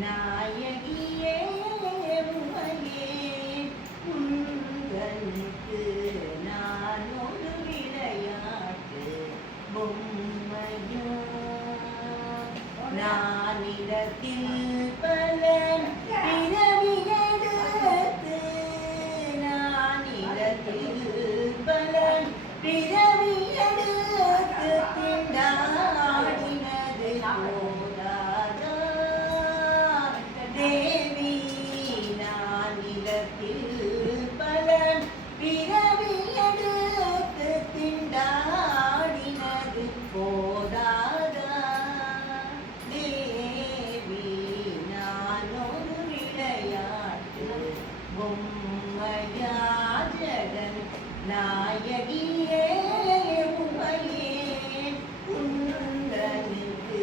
நாயகியே உமையே உந்தனுக்கு நான் ஒரு விளையாட்டு பொம்மையா நானிடத்தில் பல பிறவியெடுத்து நானிடத்தில் பல பிறவியெடுத்து திண்டாடினது போதாதா தேவி நானிடத்தில் பல பிறவியெடுத்து திண்டாடினது போதாதா தேவி நானொரு விளையாட்டு பொம்மையா ஜெகன் நாயகியே உமையே உந்தனுக்கு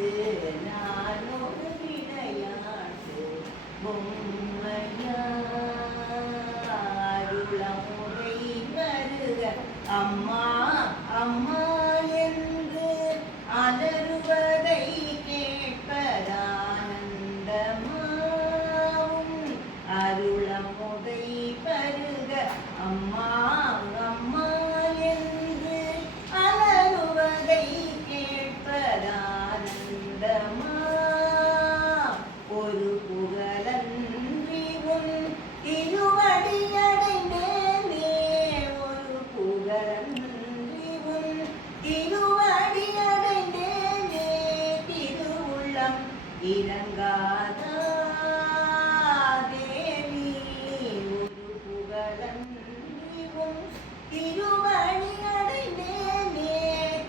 நானொரு விளையாட்டு பொம்மையா அருளமுறை வருக அம்மா அம்மா என்று அலறுவதை கேட்பதானந்தமாவும் அருளமுதை பருக அம்மா அம்மா என்று அலறுவதை கேட்பதானந்தமா ஒரு புகழன்றி உன் திருவடியடைந்தேனே ஒரு புகழன்றி உன் திருவடியடைந்தேனே திருவுள்ளம் இறங்காதா தேவி ஒரு புகழன்றி உன் திருவடியடைந்தேனே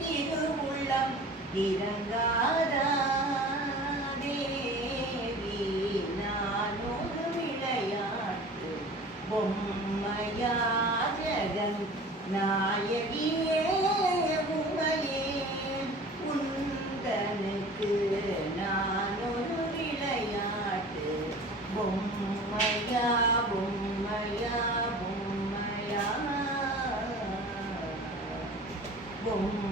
திருவுள்ளம் இறங்காதா தேவி நானொரு விளையாட்டு பொம்மையா ஜெகன் நாயகியே உமையே உந்தனுக்கு நானொரு விளையாட்டு பொம்மையா பொம்மையா பொம்மையா பொம்மையா